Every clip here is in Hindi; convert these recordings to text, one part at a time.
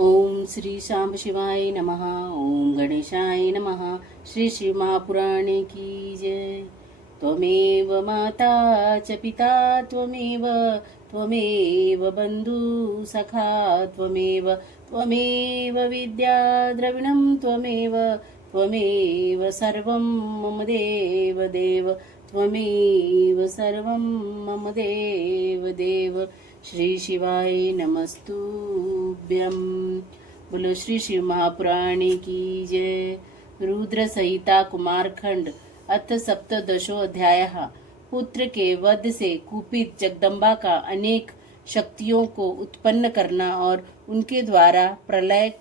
ओम श्री शांब शिवाय नमः। ओम गणेशाय नमः। श्री श्री महापुराणे की जय। त्वमेव माता च पिता त्वमेव त्वमेव बंधु सखा त्वमेव त्वमेव विद्या द्रविणं त्वमेव त्वमेव सर्वं मम देव देव त्वमेव सर्वं मम देव देव। श्री शिवाय नमस्तुभ्यं। बोलो श्री शिव महापुराणे की जय। रुद्र संहिता कुमारखंड अथ सप्तदशो अध्यायः। पुत्र के वध से कुपित जगदम्बा का अनेक शक्तियों को उत्पन्न करना और उनके द्वारा प्रलय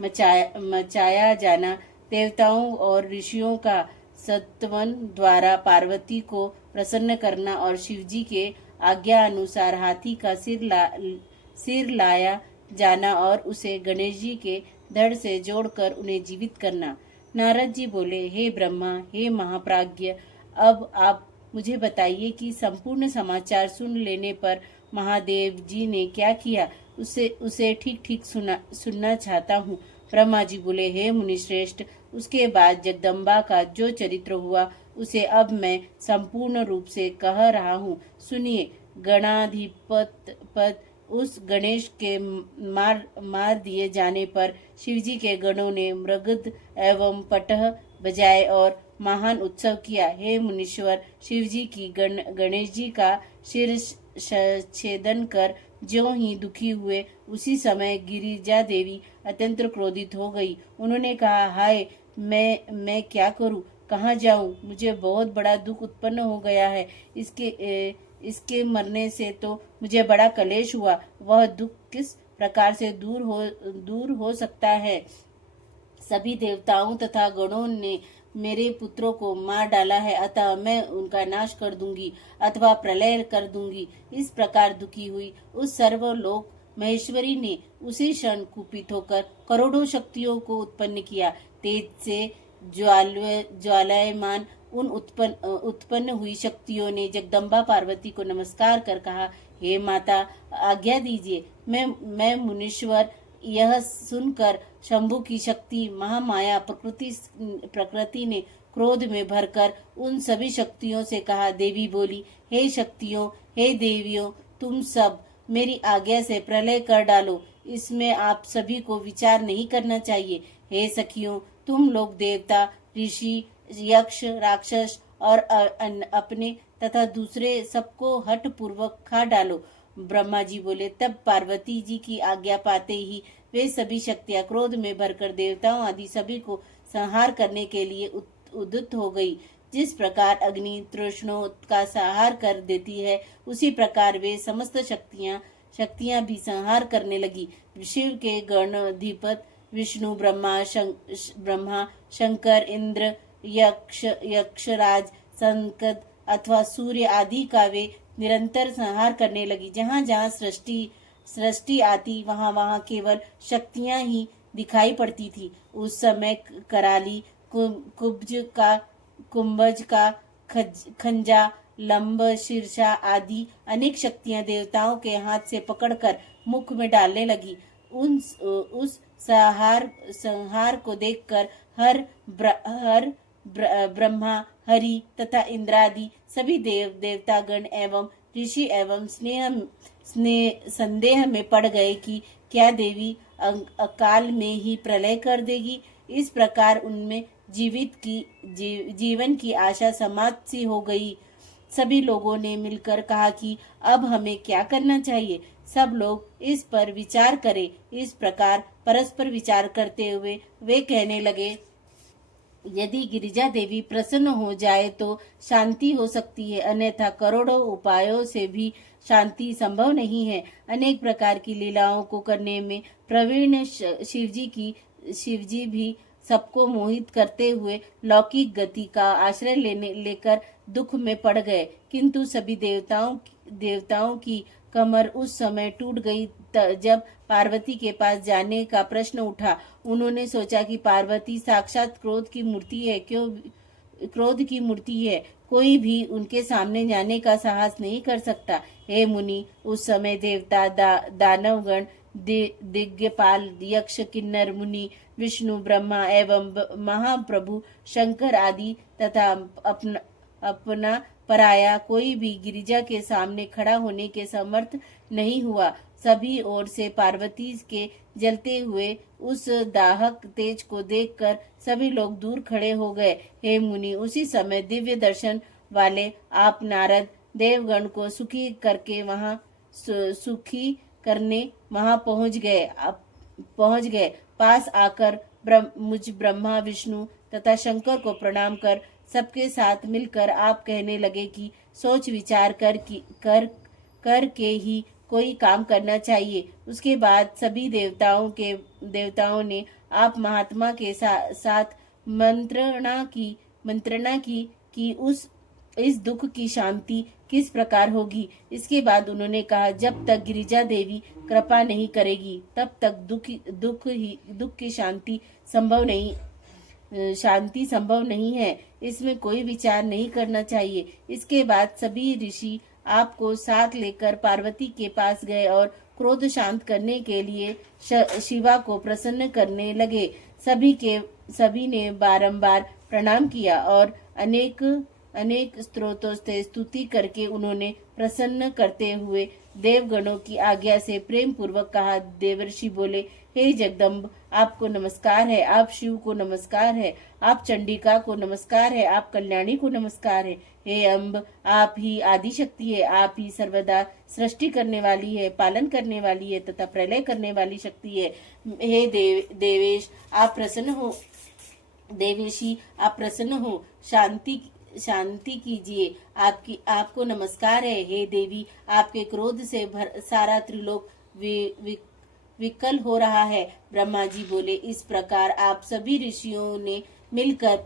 मचाया जाना। देवताओं और ऋषियों का सत्वन द्वारा पार्वती को प्रसन्न करना और शिवजी के आज्ञा अनुसार हाथी का सिर लाया जाना और उसे गणेश जी के धड़ से जोड़कर उन्हें जीवित करना। नारद जी बोले, हे ब्रह्मा, हे महाप्राज्ञ, अब आप मुझे बताइए कि संपूर्ण समाचार सुन लेने पर महादेव जी ने क्या किया, उसे ठीक ठीक सुनना चाहता हूँ। ब्रह्मा जी बोले, हे मुनिश्रेष्ठ, उसके बाद जगदम्बा का जो चरित्र हुआ उसे अब मैं संपूर्ण रूप से कह रहा हूँ, सुनिए। गणाधिपत पद उस गणेश के मार दिए जाने पर शिवजी के गणों ने मृगद एवं पटह बजाए और महान उत्सव किया। हे मुनीश्वर, शिवजी की गणेश जी का शिर छेदन कर ज्यों ही दुखी हुए, उसी समय गिरिजा देवी अत्यंत क्रोधित हो गई। उन्होंने कहा, हाय, मैं क्या करूं, कहाँ जाऊं, मुझे बहुत बड़ा दुख उत्पन्न हो गया है। इसके मरने से तो मुझे बड़ा कलेश हुआ। वह दुख किस प्रकार से दूर हो सकता है। सभी देवताओं तथा गणों ने मेरे पुत्रों को मार डाला है, अतः मैं उनका नाश कर दूंगी अथवा प्रलय कर दूंगी। इस प्रकार दुखी हुई उस सर्वलोक महेश्वरी ने उसी क्षण कुपित होकर करोड़ों शक्तियों को उत्पन्न किया। तेज से ज्वालायमान उन उत्पन्न हुई शक्तियों ने जगदम्बा पार्वती को नमस्कार कर कहा, हे माता, आज्ञा दीजिए। मैं मुनीश्वर। यह सुनकर शंभु की शक्ति महामाया प्रकृति ने क्रोध में भरकर उन सभी शक्तियों से कहा। देवी बोली, हे शक्तियों, हे देवियों, तुम सब मेरी आज्ञा से प्रलय कर डालो, इसमें आप सभी को विचार नहीं करना चाहिए। हे सखियों, तुम लोग देवता, ऋषि, यक्ष, राक्षस और अपने तथा दूसरे सबको हठ पूर्वक खा डालो। ब्रह्मा जी बोले। तब पार्वती जी की आज्ञा पाते ही वे सभी शक्तियां क्रोध में भरकर देवताओं आदि सभी को संहार करने के लिए उद्युक्त हो गई। जिस प्रकार अग्नि तृष्णों का संहार कर देती है, उसी प्रकार वे समस्त शक्तियां भी संहार करने लगी। शिव के गणाधिपत विष्णु, ब्रह्मा, शंकर, इंद्र, यक्षराज, संकट अथवा सूर्य आदि का वे निरंतर संहार करने लगी। जहाँ जहाँ सृष्टि आती, वहाँ वहाँ केवल शक्तियां ही दिखाई पड़ती थी। उस समय कराली, कुंभज का, खंजा, लंब, शीर्षा आदि अनेक शक्तियां देवताओं के हाथ से पकड़कर मुख में डालने लगी। उस संहार को देखकर ब्रह्मा, हरि तथा इंद्रादि सभी देवतागण एवं ऋषि एवं संदेह में पड़ गए कि क्या देवी अकाल में ही प्रलय कर देगी। इस प्रकार उनमें जीवन की आशा समाप्त सी हो गई। सभी लोगों ने मिलकर कहा कि अब हमें क्या करना चाहिए, सब लोग इस पर विचार करें। इस प्रकार परस्पर विचार करते हुए वे कहने लगे, यदि गिरिजा देवी प्रसन्न हो जाए तो शांति हो सकती है, अन्यथा करोड़ों उपायों से भी शांति संभव नहीं है। अनेक प्रकार की लीलाओं को करने में प्रवीण शिवजी भी सबको मोहित करते हुए लौकिक गति का आश्रय लेकर दुख में पड़ गए। किंतु सभी देवताओं की कमर उस समय टूट गई जब पार्वती के पास जाने का प्रश्न उठा। उन्होंने सोचा कि पार्वती साक्षात क्रोध की मूर्ति है, कोई भी उनके सामने जाने का साहस नहीं कर सकता। हे मुनि, उस समय देवता, दानवगण, दिग्गपाल, यक्ष, किन्नर, मुनि, विष्णु, ब्रह्मा एवं महाप्रभु शंकर आदि तथा अपना पराया कोई भी गिरिजा के सामने खड़ा होने के समर्थ नहीं हुआ। सभी ओर से पार्वती के जलते हुए उस दाहक तेज को देखकर सभी लोग दूर खड़े हो गए। हे मुनि, उसी समय दिव्य दर्शन वाले आप नारद देवगण को सुखी करने वहां पहुंच गए। पास आकर मुझ ब्रह्मा, विष्णु तथा शंकर को प्रणाम कर सबके साथ मिलकर आप कहने लगे कि सोच विचार कर के ही कोई काम करना चाहिए। उसके बाद सभी देवताओं ने आप महात्मा के साथ मंत्रणा की कि इस दुख की शांति किस प्रकार होगी। इसके बाद उन्होंने कहा, जब तक गिरिजा देवी कृपा नहीं करेगी तब तक दुख की शांति संभव नहीं है। इसमें कोई विचार नहीं करना चाहिए। इसके बाद सभी ऋषि आपको साथ लेकर पार्वती के पास गए और क्रोध शांत करने के लिए शिवा को प्रसन्न करने लगे। सभी ने बारंबार प्रणाम किया और अनेक स्तोत्रों से स्तुति करके उन्होंने प्रसन्न करते हुए देवगणों की आज्ञा से प्रेम पूर्वक कहा। देवर्षि बोले, हे जगदम्ब, आपको नमस्कार है, आप शिव को नमस्कार है, आप चंडिका को नमस्कार है, आप कल्याणी को नमस्कार है। हे अम्ब, आप ही आदि शक्ति है, आप ही सर्वदा सृष्टि करने वाली है, पालन करने वाली है तथा प्रलय करने वाली शक्ति है। हे देवेश, आप प्रसन्न हो। देवेशी, आप प्रसन्न हो, शांति कीजिए। आपको नमस्कार है। हे देवी, आपके क्रोध से सारा त्रिलोक विकल हो रहा है। ब्रह्मा जी बोले, इस प्रकार आप सभी ऋषियों ने मिलकर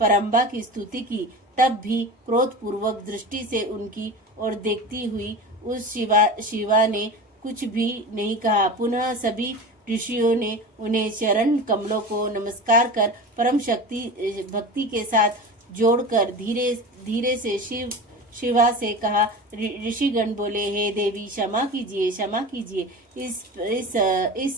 परम्बा की स्तुति की। तब भी क्रोध पूर्वक दृष्टि से उनकी ओर देखती हुई उस शिवा ने कुछ भी नहीं कहा। पुनः सभी ऋषियों ने उन्हें चरण कमलों को नमस्कार कर परम भक्ति के साथ जोड़कर धीरे से शिवा से कहा। ऋषिगण बोले, हे देवी, क्षमा कीजिए। इस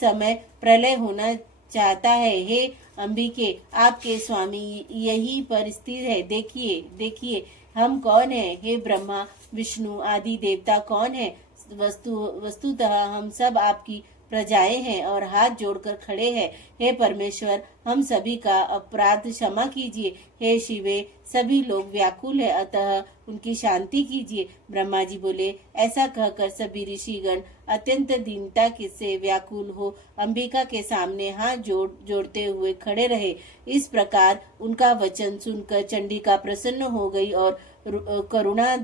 समय प्रलय होना चाहता है। हे अंबिके, आपके स्वामी यही पर स्थिर है। देखिए हम कौन है। हे ब्रह्मा, विष्णु आदि देवता कौन है। वस्तुतः हम सब आपकी प्रजाएं हैं और हाथ जोड़कर खड़े हैं। हे परमेश्वर, हम सभी का अपराध क्षमा कीजिए। हे शिवे, सभी लोग व्याकुल है, अतः उनकी शांति कीजिए। ब्रह्मा जी बोले, ऐसा कहकर सभी ऋषिगण अत्यंत दीनता से व्याकुल हो अंबिका के सामने हाथ जोड़ते हुए खड़े रहे। इस प्रकार उनका वचन सुनकर चंडिका प्रसन्न हो गई और करुणा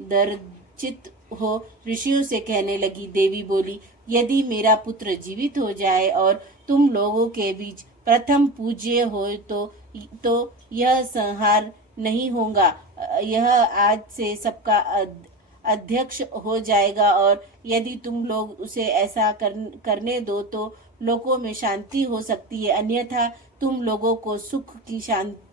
दर्चित हो ऋषियों से कहने लगी। देवी बोली, यदि मेरा पुत्र जीवित हो जाए और तुम लोगों के बीच प्रथम पूज्य हो तो यह संहार नहीं होगा। यह आज से सबका अध्यक्ष हो जाएगा और यदि तुम लोग उसे ऐसा करने दो तो लोगों में शांति हो सकती है, अन्यथा तुम लोगों को सुख की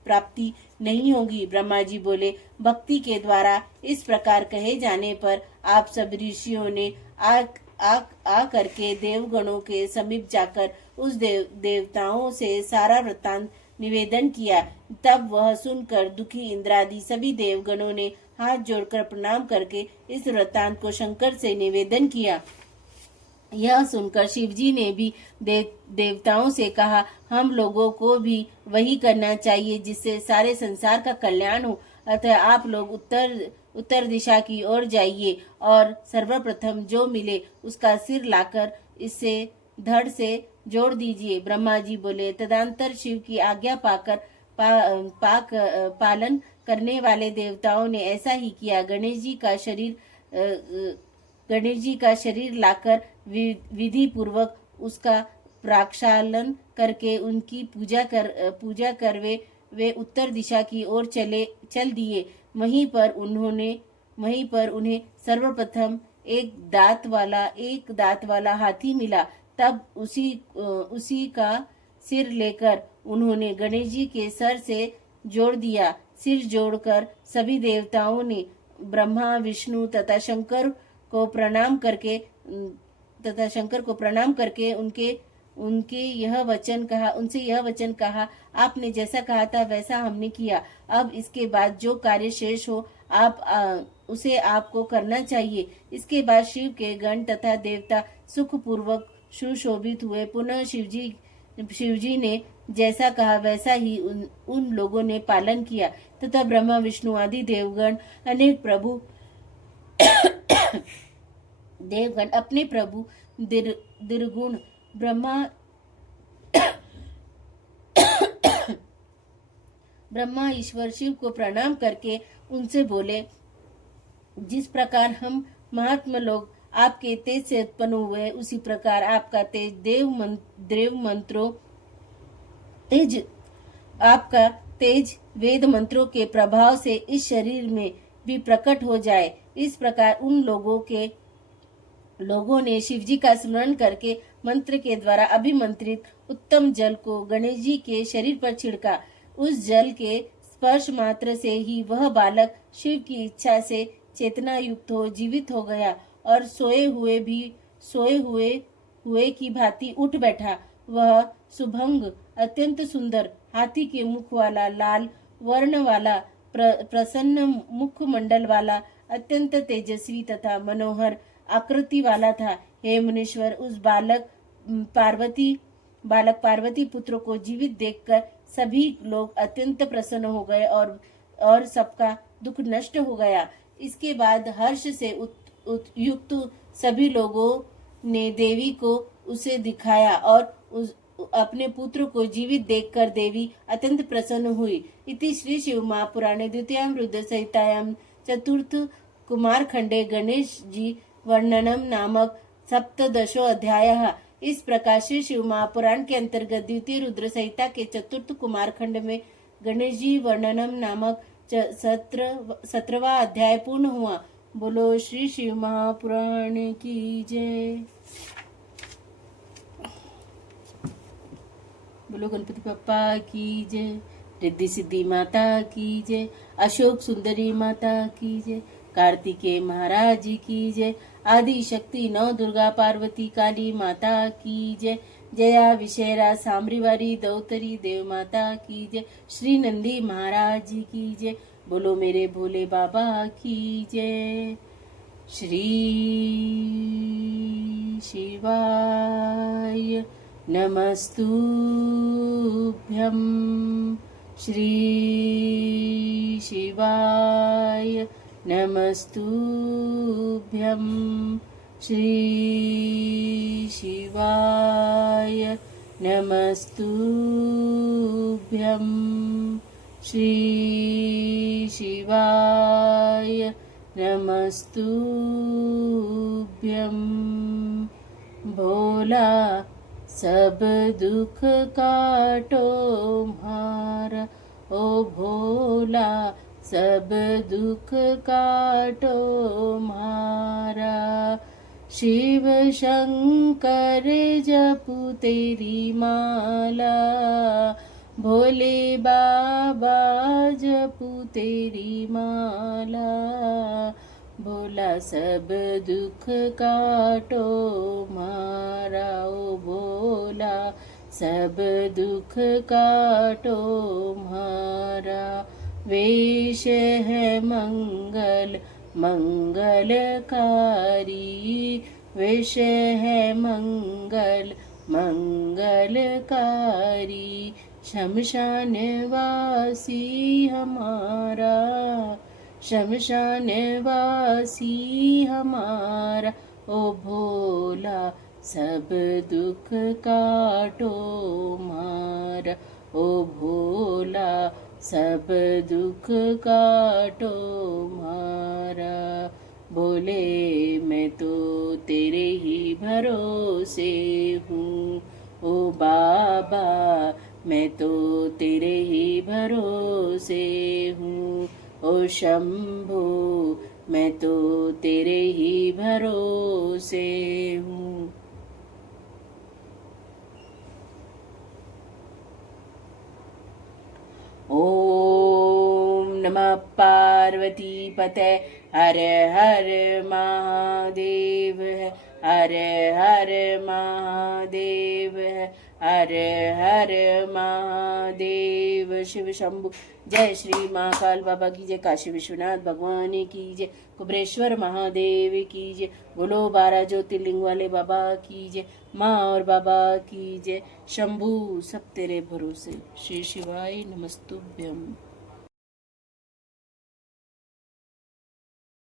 प्राप्ति नहीं होगी। ब्रह्मा जी बोले, भक्ति के द्वारा इस प्रकार कहे जाने पर आप सब ऋषियों ने आ करके देवगणों के समीप जाकर उस देवताओं से सारा वृत्तांत निवेदन किया। तब वह सुनकर दुखी इंद्रादि सभी देवगणों ने हाथ जोड़कर प्रणाम करके इस वृत्तांत को शंकर से निवेदन किया। यह सुनकर शिवजी ने भी देवताओं से कहा, हम लोगों को भी वही करना चाहिए जिससे सारे संसार का कल्याण हो। अतः आप लोग उत्तर दिशा की ओर जाइए और सर्वप्रथम जो मिले उसका सिर लाकर इससे धड़ से जोड़ दीजिए। ब्रह्मा जी बोले, तदंतर शिव की आज्ञा पाकर पालन करने वाले देवताओं ने ऐसा ही किया। गणेश जी का शरीर लाकर विधि पूर्वक उसका प्रक्षालन करके उनकी पूजा कर वे उत्तर दिशा की ओर चल दिए। वहीं पर उन्हें सर्वप्रथम एक दांत वाला हाथी मिला। तब उसी का सिर लेकर उन्होंने गणेश जी के सर से जोड़ दिया। सिर जोड़कर सभी देवताओं ने ब्रह्मा विष्णु तथा शंकर को प्रणाम करके उनके यह वचन कहा उनसे यह वचन कहा, आपने जैसा कहा था वैसा हमने किया। अब इसके बाद जो कार्य शेष हो उसे आपको करना चाहिए। इसके बाद शिव के गण तथा देवता सुखपूर्वक सुशोभित हुए। पुनः शिवजी ने जैसा कहा वैसा ही उन लोगों ने पालन किया तथा ब्रह्मा विष्णु आदि देवगण अपने प्रभु निर्गुण ब्रह्मा ईश्वर शिव को प्रणाम करके उनसे बोले, जिस प्रकार हम महात्मा लोग आपके तेज से उत्पन्न हुए, उसी प्रकार आपका तेज वेद मंत्रों के प्रभाव से इस शरीर में भी प्रकट हो जाए। इस प्रकार उन लोगों ने शिवजी का स्मरण करके मंत्र के द्वारा अभिमंत्रित उत्तम जल को गणेश जी के शरीर पर छिड़का। उस जल के स्पर्श मात्र से ही वह बालक शिव की इच्छा से चेतना युक्त हो जीवित हो गया और सोए हुए की भांति उठ बैठा। वह सुभंग अत्यंत सुंदर हाथी के मुख वाला, लाल वर्ण वाला, प्रसन्न मुख मंडल वाला, अत्यंत तेजस्वी तथा मनोहर आकृति वाला था। हे मुनीश्वर, उस बालक पार्वती पुत्र को जीवित देखकर सभी लोग अत्यंत प्रसन्न हो गए और सबका दुख नष्ट हो गया। इसके बाद हर्ष से युक्त सभी लोगों ने देवी को उसे दिखाया और अपने पुत्र को जीवित देखकर देवी अत्यंत प्रसन्न हुई। इति श्री शिव महापुराणे द्वितीयां रुद्र संहितायां चतुर्थ कुमार खंडे गणेश जी वर्णनम नामक सप्तदशो अध्यायः। इस प्रकार श्री शिव महापुराण के अंतर्गत द्वितीय रुद्र संहिता के चतुर्थ कुमार खंड में गणेश जी वर्णनम नामक 17वां अध्याय पूर्ण हुआ। बोलो श्री शिव महापुराण की जय। बोलो गणपति पप्पा की जय। रिद्धि सिद्धि माता की जय। अशोक सुंदरी माता की जय। कार्तिकेय महाराज जी की जय। आदि शक्ति नौ दुर्गा पार्वती काली माता की जय। जया विशेरा साम्रीवारी दौतरी देव माता की जय। श्री नंदी महाराज जी की जय। बोलो मेरे भोले बाबा की जय। श्री शिवाय नमस्तुभ्यं। श्री शिवाय नमस्तुभ्यं। श्री शिवाय नमस्तुभ्यं। श्री शिवाय नमस्तुभ्यं। भोला सब दुख काटो म्हारा, ओ भोला सब दुख काटो म्हारा। शिव शंकर जपू तेरी माला, भोले बाबा जपू तेरी माला। भोला सब दुख काटो म्हारा, ओ भोला सब दुख काटो म्हारा। वेश है मंगलकारी, वेश है मंगलकारी। शमशान वासी हमारा, शमशान वासी हमारा। ओ भोला सब दुख काटो म्हारा, ओ भोला सब दुख काटो म्हारा। बोले मैं तो तेरे ही भरोसे हूँ, ओ बाबा मैं तो तेरे ही भरोसे हूँ। ओ शंभो मैं तो तेरे ही भरोसे हूँ। ओम नमः पार्वती पते हर हर महादेव है, हर हर महादेव है, हर हर महादेव। शिव शंभु। जय श्री महाकाल बाबा की जय, काशी विश्वनाथ भगवान की जय, कुबरेश्वर महादेव की जय, बोलो 12 ज्योतिर्लिंग वाले बाबा की जय, माँ और बाबा की जय। शंभु सब तेरे भरोसे। श्री शिवाय नमस्तुभ्यम।